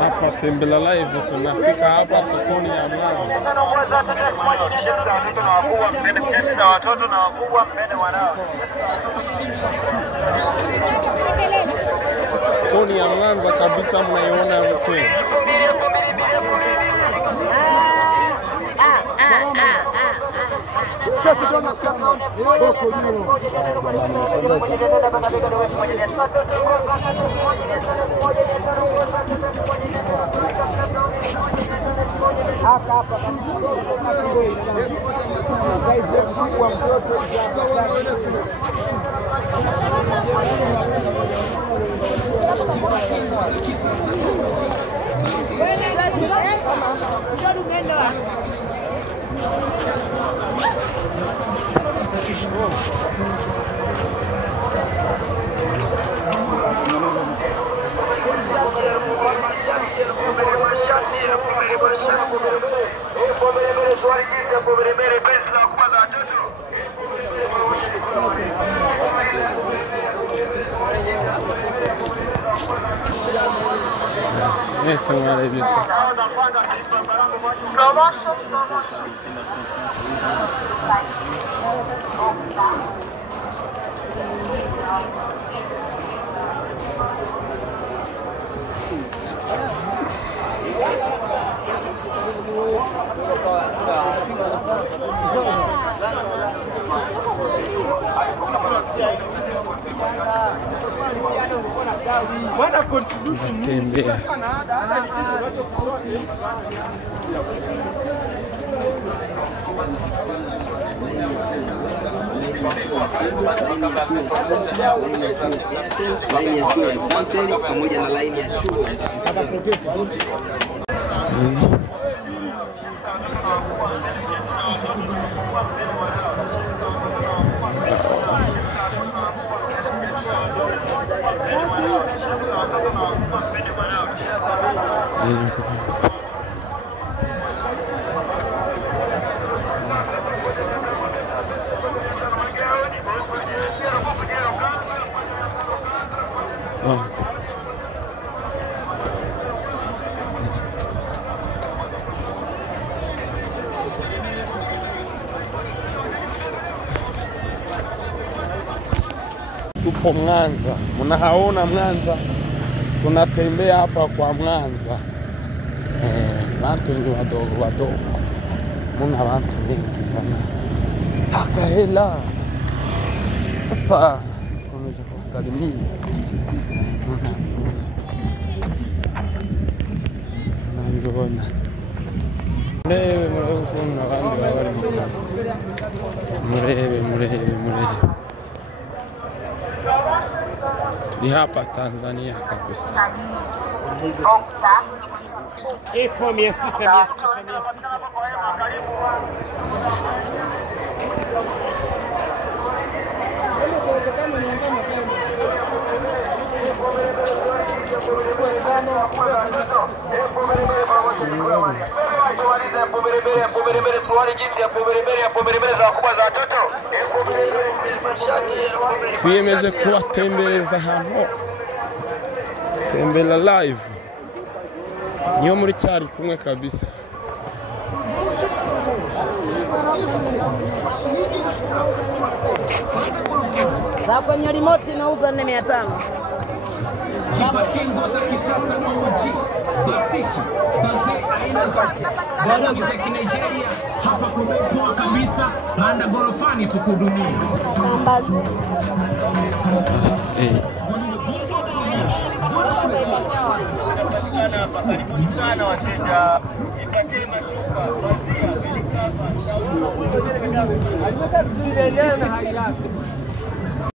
Hapa Tembela Live tunafika hapa sokoni ya Mlanza. Na watoto na wakubwa mpende wanao. Sokoni ya Mlanza kabisa mnaiona huko. Essa é uma delícia. Tembea. Laini ya chuo ya Santel pamoja na laini ya chuo ya Tupo Mlanza, mnahaona Mlanza, tunatembea hapa kwa Mlanza. Watu ni wadogo, muna watu wengi bana. Taka hela. Sasa tunaweza kusalimia. Naona. Murebe kuna watu wale mkasi. Murebe. Tuli hapa Tanzania kabisa. Iko 600. Twiyemeje kubatembereza ahantu hose. Tembela Live niyo muri cyari kumwe kabisa. Za kwenye remote nauza 4,500. Jipatie nguo za kisasa OG, batiki, baze aina zote. Gauni za Kinigeria hapa kwa bei poa kabisa. Panda gorofani tukudumie. Sana wateja, jipatie maduka,